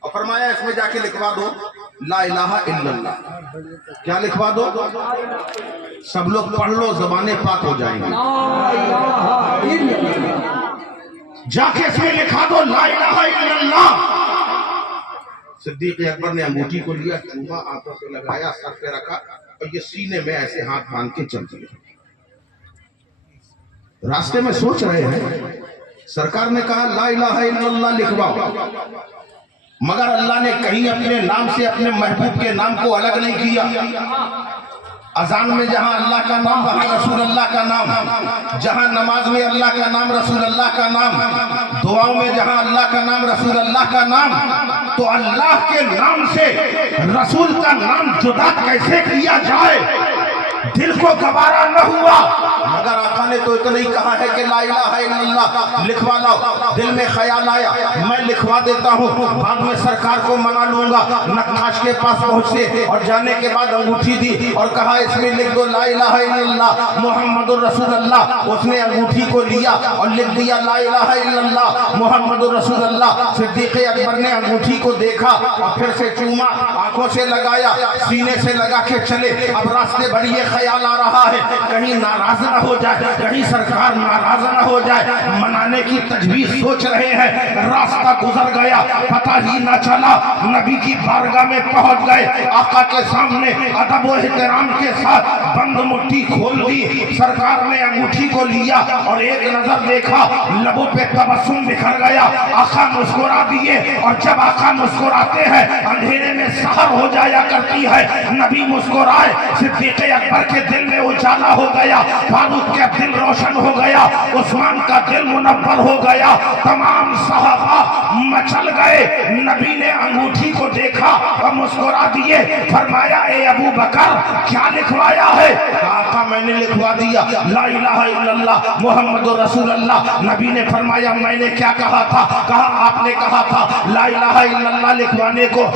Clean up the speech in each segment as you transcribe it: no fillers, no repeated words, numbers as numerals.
اور فرمایا اس میں جا کے لکھوا دو لا الہ الا اللہ. کیا لکھوا دو؟ سب لوگ پڑھ لو، زبانیں پاک ہو جائیں گی. جا کے اس میں لکھا دو لا الہ الا اللہ. صدیق اکبر نے انگوٹھی کو لیا، چوما آنکھوں سے لگایا، سر پہ رکھا اور یہ سینے میں ایسے ہاتھ باندھ کے چل دیے. راستے میں سوچ رہے ہیں، سرکار نے کہا لا الہ الا اللہ لکھواؤ، مگر اللہ نے کہیں اپنے نام سے اپنے محبوب کے نام کو الگ نہیں کیا. اذان میں جہاں اللہ کا نام وہاں رسول اللہ کا نام، جہاں نماز میں اللہ کا نام رسول اللہ کا نام، دعاؤں میں جہاں اللہ کا نام رسول اللہ کا نام. تو اللہ کے نام سے رسول کا نام جدا کیسے کیا جائے؟ دل کو گوارا نہ ہوا، مگر آقا نے تو اتنا ہی کہا ہے کہ لا الہ الا اللہ لکھوا لاؤ. دل میں خیال آیا میں لکھوا دیتا ہوں، بعد میں سرکار کو منا لوں گا. نقاش کے پاس پہنچے اور جانے کے بعد انگوٹھی دی اور کہا اس میں لکھ دو لا الہ الا اللہ محمد الرسول اللہ. اس نے انگوٹھی کو لیا اور لکھ دیا لا الہ الا اللہ محمد الرسول اللہ. صدیق اکبر نے انگوٹھی کو دیکھا اور پھر سے چوما، آنکھوں سے لگایا، سینے سے لگا کے چلے. اب راستے بھر یہ خیال آ رہا ہے کہیں ناراض نہ ہو جائے، کہیں سرکار ناراض نہ ہو جائے. منانے کی تجویز سوچ رہے ہیں. راستہ گزر گیا، پتہ ہی نہ چلا. نبی کی بارگاہ میں پہنچ گئے. آقا کے سامنے ادب و احترام کے ساتھ بند مٹھی کھول دی. سرکار نے انگوٹھی کو لیا اور ایک نظر دیکھا، لبوں پہ تبسم بکھر گیا. آقا مسکرا دیے اور جب آقا مسکراتے ہیں اندھیرے میں سحر ہو جایا کرتی ہے. نبی مسکرائے، صدیق اکبر کے دل میں اجالا ہو گیا، فاروق کا دل روشن ہو گیا، عثمان کا دل منور ہو گیا. تمام صحابہ مچل گئے. نبی نے انگوٹھی کو دیکھا اور مسکرا دیے. فرمایا اے ابو بکر کیا لکھوایا ہے؟ آقا میں نے لکھوا دیا لا الہ الا اللہ محمد رسول اللہ. نبی نے فرمایا میں نے کیا کہا تھا؟ کہا آپ نے کہا تھا لا الہ الا اللہ لکھوانے کو.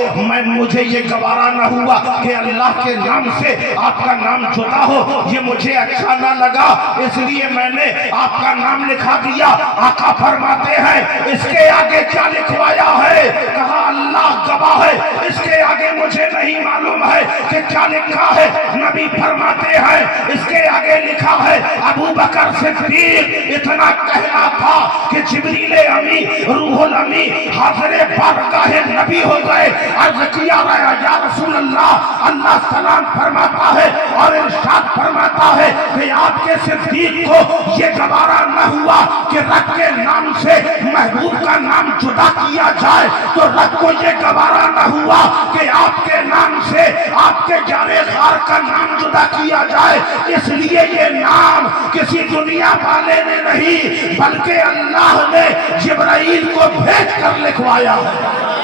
مجھے یہ گوارا نہ ہوا کہ اللہ کے نام سے آپ کا نام جدا ہو، یہ مجھے اچھا نہ لگا، اس لیے میں نے آپ کا نام لکھا دیا. آقا فرماتے ہیں اس کے آگے کیا لکھوایا ہے؟ کہا اللہ گواہ ہے اس کے آگے مجھے نہیں معلوم ہے کہ کیا لکھا ہے. نبی فرماتے ہیں اس کے آگے لکھا ہے ابو بکر صدیق. اتنا کہنا تھا کہ جبریل امی روح الامی حاضر بارگاہ نبی ہو گئے. عرض کیا رہا یا رسول اللہ، اللہ سلام فرماتا ہے اور ارشاد فرماتا ہے کہ آپ کے صدیق کو یہ گوارا نہ ہوا کہ رب کے نام سے محبوب کا نام جدا کیا جائے، تو رب کو یہ گوارا نہ ہوا کہ آپ کے نام سے آپ کے جانے غار کا نام جدا کیا جائے. اس لیے یہ نام کسی دنیا والے نے نہیں بلکہ اللہ نے جبرائیل کو بھیج کر لکھوایا ہے.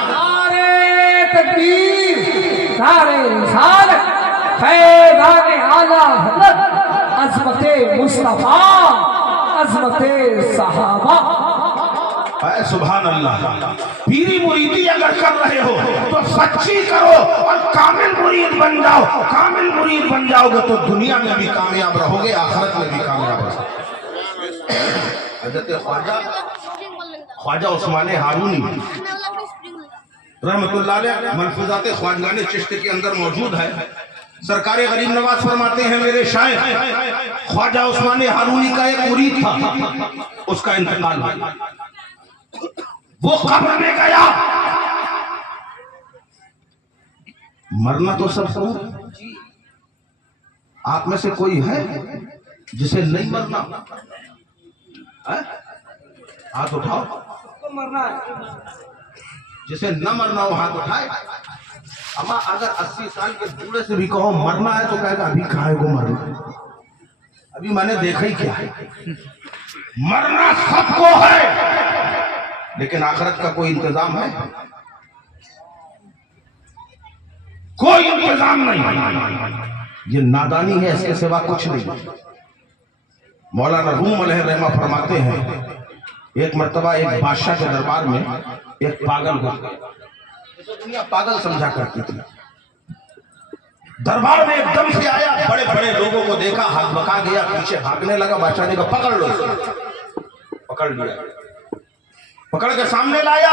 نعرہ تکبیر، نعرہ رسالت، فیضان اعلیٰ حضرت، عظمت مصطفیٰ، عظمت صحابہ. اے سبحان اللہ. پیری مریدی اگر کر رہے ہو تو سچی کرو اور کامل مرید بن جاؤ. کامل مرید بن جاؤ گے تو دنیا میں بھی کامیاب رہو گے، آخرت میں بھی کامیاب رہو گے. حضرت خواجہ عثمان ہارونی رحمت اللہ علیہ ملفوظات خواجگان چشت کے اندر موجود ہے. سرکار غریب نواز فرماتے ہیں میرے شاعر خواجہ عثمان ہارونی کا ایک مرید تھا، اس کا انتقال ہوا. وہ قبر میں گیا. مرنا تو سب کو، آپ میں سے کوئی ہے جسے نہیں مرنا؟ ہاتھ اٹھاؤ. جسے نہ مرنا ہو ہاتھ اٹھائے. اما اگر 80 سال کے بوڑھے سے بھی کہو مرنا ہے تو کہے گا ابھی کہاں ہے وہ مرنا، ابھی میں نے دیکھا ہی کیا ہے. مرنا سب کو ہے لیکن آخرت کا کوئی انتظام ہے؟ کوئی انتظام نہیں. یہ نادانی ہے، اس کے سوا کچھ نہیں. مولانا روم علیہ رحمہ فرماتے ہیں ایک مرتبہ ایک بادشاہ کے دربار میں ایک پاگل ہو گیا. دنیا پاگل سمجھا کرتی تھی. دربار میں ایک دم سے آیا، بڑے بڑے لوگوں کو دیکھا، ہاتھ بکا گیا، پیچھے بھاگنے لگا. بادشاہ نے کہا پکڑ لو. پکڑ لیا، پکڑ کے سامنے لایا.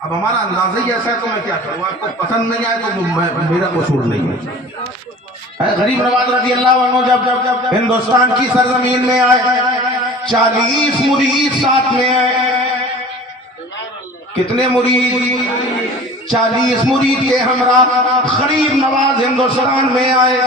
اب ہمارا اندازہ ہی ایسا ہے تو میں کیا کروں, آپ کو پسند نہیں آئے تو میرا قصور نہیں ہے. غریب نواز رضی اللہ عنہ جب ہندوستان کی سرزمین میں آئے 40 مرید ساتھ میں آئے. کتنے مرید؟ 40 مرید کے ہمراہ غریب نواز ہندوستان میں آئے.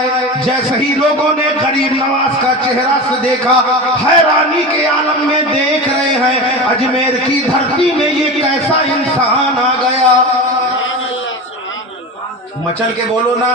جیسے ہی لوگوں نے غریب نواز کا چہرہ سے دیکھا, حیرانی کے عالم میں دیکھ رہے ہیں اجمیر کی دھرتی میں یہ کیسا انسان آ گیا. مچل کے بولو نا,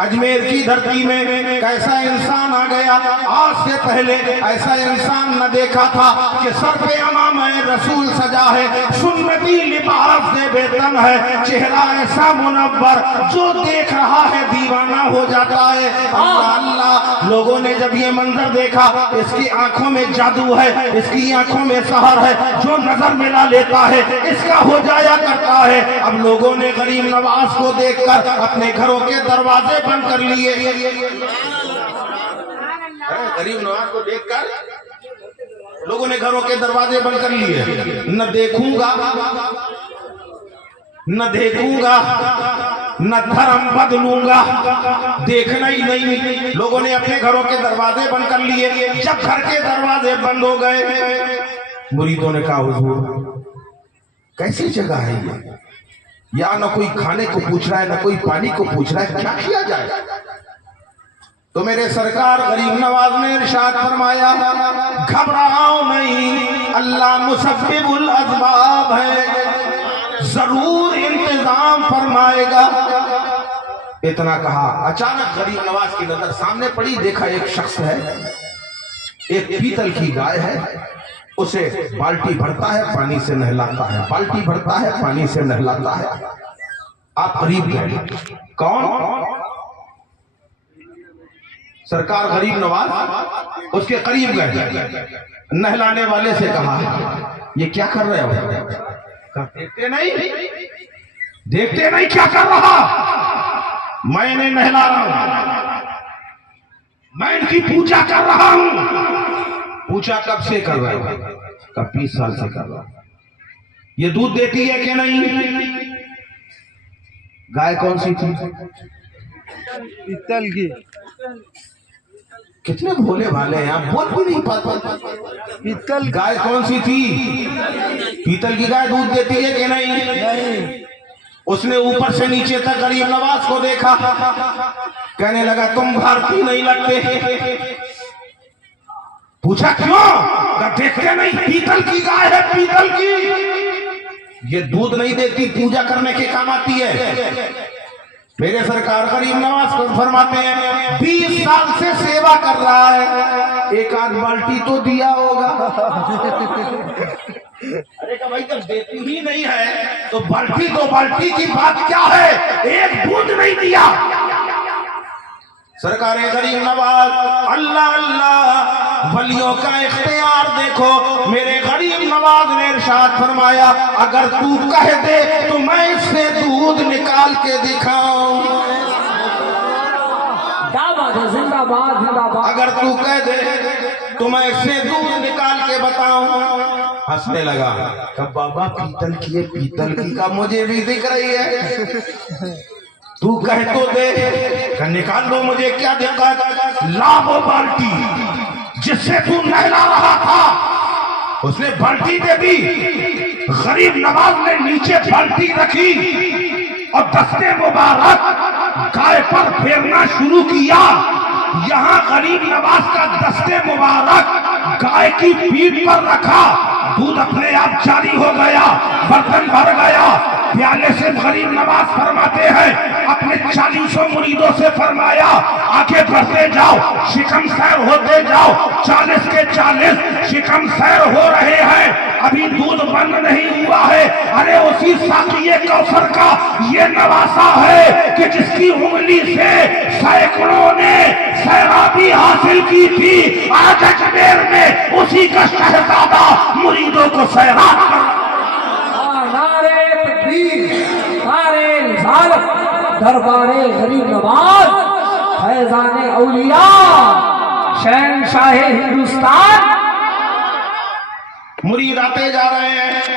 اجمیر کی دھرتی میں کیسا انسان آ گیا. آج سے پہلے ایسا انسان نہ دیکھا تھا کہ سر پہ امامہ رسول سجا ہے, سنتی لباس سے بے تن ہے, چہرہ ایسا منور جو دیکھ رہا ہے دیوانہ ہو جاتا ہے. اللہ اللہ, لوگوں نے جب یہ منظر دیکھا, اس کی آنکھوں میں جادو ہے, اس کی آنکھوں میں سحر ہے, جو نظر ملا لیتا ہے اس کا ہو جایا کرتا ہے. اب لوگوں نے غریب نواز کو دیکھ کر اپنے گھروں کے دروازے بند کر لیے. غریب نواز کو دیکھ کر لوگوں نے گھروں کے دروازے بند کر لیے. نہ دیکھوں گا, نہ دیکھوں گا, نہ دھرم بدلوں گا, دیکھنا ہی نہیں. لوگوں نے اپنے گھروں کے دروازے بند کر لیے. جب گھر کے دروازے بند ہو گئے, مریدوں نے کہا حضور کیسی جگہ ہے یہ, یا نہ کوئی کھانے کو پوچھ رہا ہے, نہ کوئی پانی کو پوچھ رہا ہے, کیا کیا جائے؟ تو میرے سرکار غریب نواز نے ارشاد فرمایا, گھبراؤ نہیں, اللہ مسبب الاسباب ہے, ضرور انتظام فرمائے گا. اتنا کہا, اچانک غریب نواز کی نظر سامنے پڑی. دیکھا ایک شخص ہے, ایک پیتل کی گائے ہے, اسے بالٹی بھرتا ہے پانی سے نہلاتا ہے, بالٹی بھرتا ہے پانی سے نہلاتا ہے. آپ قریب گئے, کون؟ سرکار غریب نواز اس کے قریب گئے. نہلانے والے سے کہا یہ کیا کر رہے ہو؟ دیکھتے نہیں کیا کر رہا؟ میں نے نہلا رہا ہوں, میں ان کی پوجا کر رہا ہوں. پوچھا کب سے کر رہا ہے؟ کب 20 سال سے کر رہا. یہ دودھ دیتی ہے کہ نہیں؟ گائے کون سی تھی؟ پیتل کی. کتنے بھولے والے ہیں آپ, بول بھی نہیں پاتے. پیتل گائے کون سی تھی؟ پیتل کی گائے دودھ دیتی ہے کہ نہیں؟ اس نے اوپر سے نیچے تک غریب نواز کو دیکھا, کہنے لگا تم بھارتی نہیں لگتے. پوچھا کیوں؟ کہ دیکھتے نہیں پیتل کی گائے ہے, پیتل کی, یہ دودھ نہیں دیتی, پوجا کرنے کے کام آتی ہے. میرے سرکار غریب نواز کو فرماتے ہیں 20 سال سے سیوا کر رہا ہے, ایک آدھ بالٹی تو دیا ہوگا. ارے کہ بھائی جب دیتی ہی نہیں ہے تو بالٹی دو بالٹی کی بات کیا ہے, ایک بوند نہیں دیا. سرکار غریب نواز, اللہ اللہ, ولیوں کا اختیار دیکھو. میرے غریب نواز نے ارشاد فرمایا اگر تو کہہ دے تو میں اس سے دودھ نکال کے دکھاؤں. زندہ باد زندہ باد. اگر تو کہہ دے تو میں اس سے دودھ نکال کے بتاؤں. ہنسنے لگا کہ بابا پیتل کی ہے, پیتل کی کا مجھے بھی دکھ رہی ہے, تو کہہ تو دے, کہ نکال لو, مجھے کیا دقت. لا وہ بالٹی جس سے تو نہلا رہا تھا. اس نے بالٹی دے دی. غریب نواز نے نیچے بالٹی رکھی اور دستے مبارک گائے پر پھیرنا شروع کیا. یہاں غریب نواز کا دستے مبارک گائے کی پیٹھ پر رکھا, دودھ اپنے آپ جاری ہو گیا, برتن بھر گیا. پیالے سے غریب نواز فرماتے ہیں اپنے 40 مریدوں سے فرمایا آگے بڑھتے جاؤ, شکم سیر ہوتے جاؤ. 40 کے 40 شکم سیر ہو رہے ہیں, ابھی دودھ بند نہیں ہوا ہے. ارے اسی ساقی کوثر کا یہ نواسا ہے کہ جس کی انگلی سے سینکڑوں نے سیرابی حاصل کی تھی. آج اجمیر میں اسی کا شہزادہ مریدوں کو سیراب کر. نعرے تکبیر, نعرے رسالت, دربارے غریب نواز, فیضان اولیاء, شہنشاہ ہندوستان. مرید آتے جا رہے ہیں.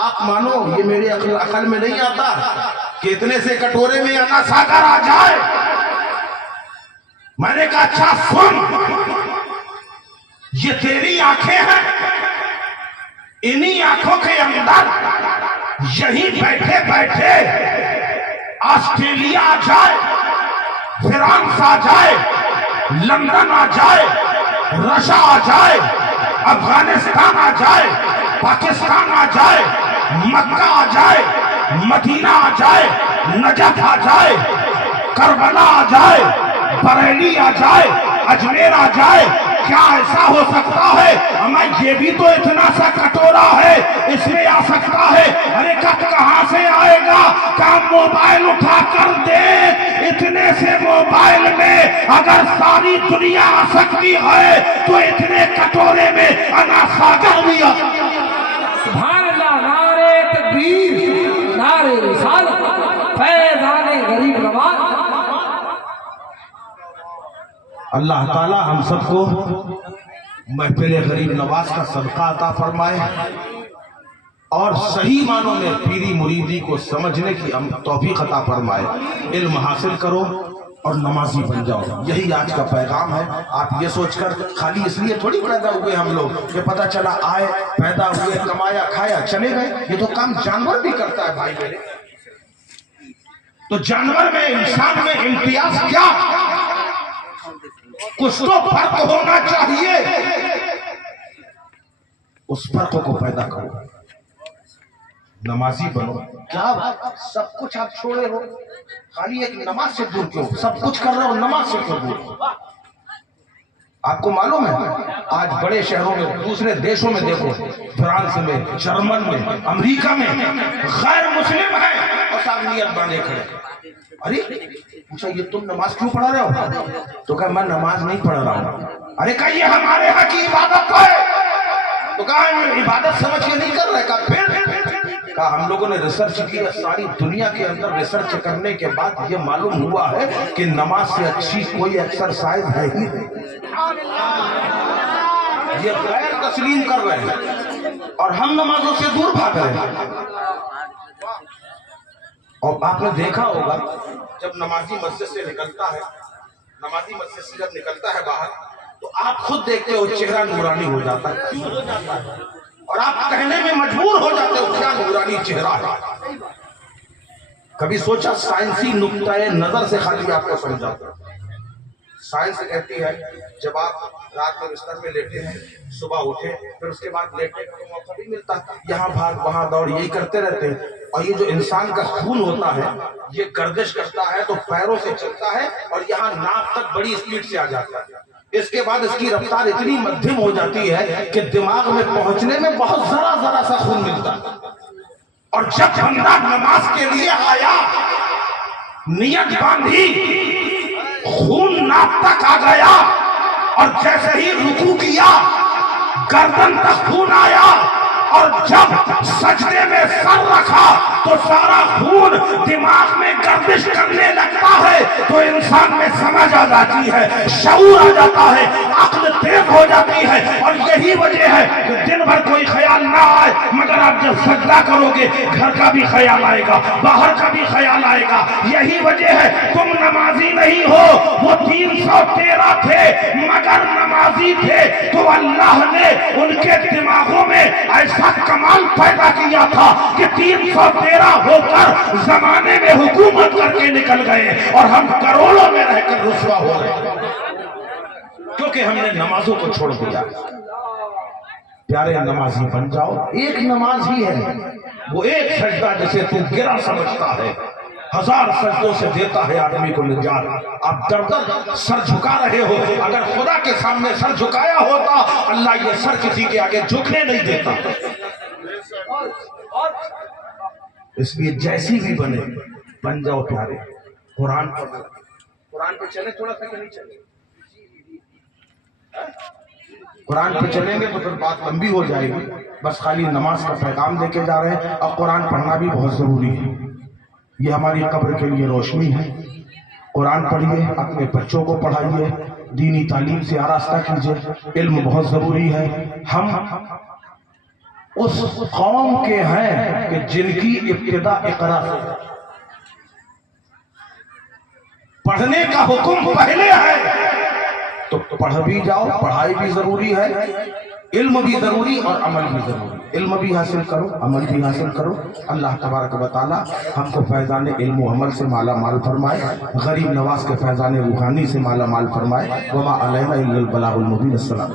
آپ مانو یہ میرے عقل میں نہیں آتا کہ اتنے سے کٹورے میں انا ساگر آ جائے. میں نے کہا اچھا سن، یہ تیری آنکھیں ہیں، انہی آنکھوں کے اندر یہی بیٹھے بیٹھے آسٹریلیا آ جائے، فرانس آ جائے، لندن آ جائے، رشیا آ جائے، افغانستان آ جائے، پاکستان آ جائے، مکہ آ جائے، مدینہ آ جائے، نجف آ جائے، کربلا آ جائے، بریلی آ جائے، اجمیر آ جائے، کیا ایسا ہو سکتا ہے؟ ہمیں یہ بھی تو اتنا سا کٹورا ہے، اس میں آ سکتا ہے. ارے کہاں سے آئے گا؟ کہاں موبائل اٹھا کر دیکھ، اتنے سے موبائل میں اگر ساری دنیا آ سکتی ہے تو اتنے کٹورے میں انا ساگر بھی آ سکتا ہے. سبحان اللہ. نعرے تکبیر، نعرے رسالت، فیضان غریب نواز. اللہ تعالی ہم سب کو محفل غریب نواز کا صدقہ عطا فرمائے اور صحیح معنوں میں پیری مریدی کو سمجھنے کی توفیق عطا فرمائے. علم حاصل کرو اور نمازی بن جاؤ، یہی آج کا پیغام ہے. آپ یہ سوچ کر خالی اس لیے تھوڑی پیدا ہوئے ہم لوگ کہ پتہ چلا آئے، پیدا ہوئے، کمایا، کھایا، چلے گئے. یہ تو کام جانور بھی کرتا ہے بھائی میرے. تو جانور میں انسان میں امتیاز کیا؟ کچھ تو فرق ہونا چاہیے. اس فرق کو پیدا کرو، نمازی بنو. کیا سب کچھ آپ چھوڑے ہو؟ خالی ایک نماز سے دور کیوں؟ سب کچھ کر رہے ہو، نماز سے کیوں دور؟ آپ کو معلوم ہے آج بڑے شہروں میں، دوسرے دیشوں میں دیکھو، فرانس میں، جرمن میں، امریکہ میں غیر مسلم ہیں اور صاحب نیت باندھے کھڑے. ارے پوچھا یہ تم نماز کیوں پڑھا رہے ہو؟ تو کہا میں نماز نہیں پڑھ رہا ہوں. ارے کہا یہ ہمارے ہاں کی عبادت ہے. تو کہا عبادت سمجھ کے نہیں کر رہے. کہا پھر کہا ہم لوگوں نے ریسرچ کی، ساری دنیا کے اندر ریسرچ کرنے کے بعد یہ معلوم ہوا ہے کہ نماز سے اچھی کوئی ایکسرسائز ہے ہی نہیں. یہ غیر تسلیم کر رہے ہیں اور ہم نمازوں سے دور بھاگ رہے ہیں. اور آپ نے دیکھا ہوگا جب نمازی مسجد سے نکلتا ہے، نمازی مسجد سے جب نکلتا ہے باہر، تو آپ خود دیکھتے ہو چہرہ نورانی ہو جاتا ہے اور آپ کہنے میں مجبور ہو جاتے ہو کیا نورانی چہرہ ہے. کبھی سوچا سائنسی نقطۂ نظر سے خالی آپ کو سمجھاتا ہوں. سائنس کہتی ہے جب آپ رات میں بستر میں لیٹے ہیں، صبح اٹھے، پھر اس کے بعد لیٹنے کا موقع نہیں ملتا، یہاں بھاگ وہاں دوڑ یہی کرتے رہتے ہیں. اور یہ جو انسان کا خون ہوتا ہے یہ گردش کرتا ہے تو پیروں سے چلتا ہے اور یہاں ناک تک بڑی اسپیڈ سے آ جاتا ہے. اس کے بعد اس کی رفتار اتنی مدھم ہو جاتی ہے کہ دماغ میں پہنچنے میں بہت ذرا سا خون ملتا ہے. اور جب بندہ نماز کے لیے آیا، نیت باندھی، خون ناک تک آ گیا اور جیسے ہی رکوع کیا گردن تک خون آیا اور جب سجدے میں سر رکھا تو سارا خون دماغ میں گردش کرنے لگتا ہے. تو انسان میں سمجھ آ جاتی ہے، شعور آ جاتا ہے، عقل تیز ہو جاتی ہے. اور یہی وجہ ہے کہ دن بھر کوئی خیال نہ آئے، مگر آپ جب سجدہ کرو گے گھر کا بھی خیال آئے گا، باہر کا بھی خیال آئے گا. یہی وجہ ہے تم نمازی نہیں ہو. وہ 313 تھے مگر نمازی تھے تو اللہ نے ان کے دماغوں میں ایسا کمال پیدا کیا تھا کہ 313 ہو کر زمانے میں حکومت کر کے نکل گئے اور ہم کروڑوں میں رہ کر رسوا ہو رہے ہیں کیونکہ ہم نے نمازوں کو چھوڑ دیا. پیارے نمازی بن جاؤ. ایک نماز ہی ہے، وہ ایک سجدہ جسے تو گرا سمجھتا ہے 1000 سجدوں سے دیتا ہے آدمی کو نجات. آپ در در سر جھکا رہے ہو، اگر خدا کے سامنے سر جھکایا ہوتا اللہ یہ سر کسی کے آگے جھکنے نہیں دیتا. اس لیے جیسی بھی بن جاؤ پیارے. قرآن پہ چلے تھوڑا سا کہ نہیں چلے؟ قرآن پہ چلیں گے تو پھر بات لمبی ہو جائے گی. بس خالی نماز کا پیغام دے کے جا رہے ہیں. اور قرآن پڑھنا بھی بہت ضروری ہے، یہ ہماری قبر کے لیے روشنی ہے. قرآن پڑھیے، اپنے بچوں کو پڑھائیے، دینی تعلیم سے آراستہ کیجیے. علم بہت ضروری ہے. ہم اس قوم کے ہیں کہ جن کی ابتدا اقرا سے، پڑھنے کا حکم پہلے ہے تو پڑھ بھی جاؤ، پڑھائی بھی ضروری ہے، علم بھی ضروری اور عمل بھی ضروری، علم بھی حاصل کرو، عمل بھی حاصل کرو۔ اللہ تبارک و تعالی ہم کو فیضان علم و عمل سے مالا مال فرمائے، غریب نواز کے فیضان روحانی سے مالا مال فرمائے۔ وما علینا الا البلاغ المبین۔ السلام۔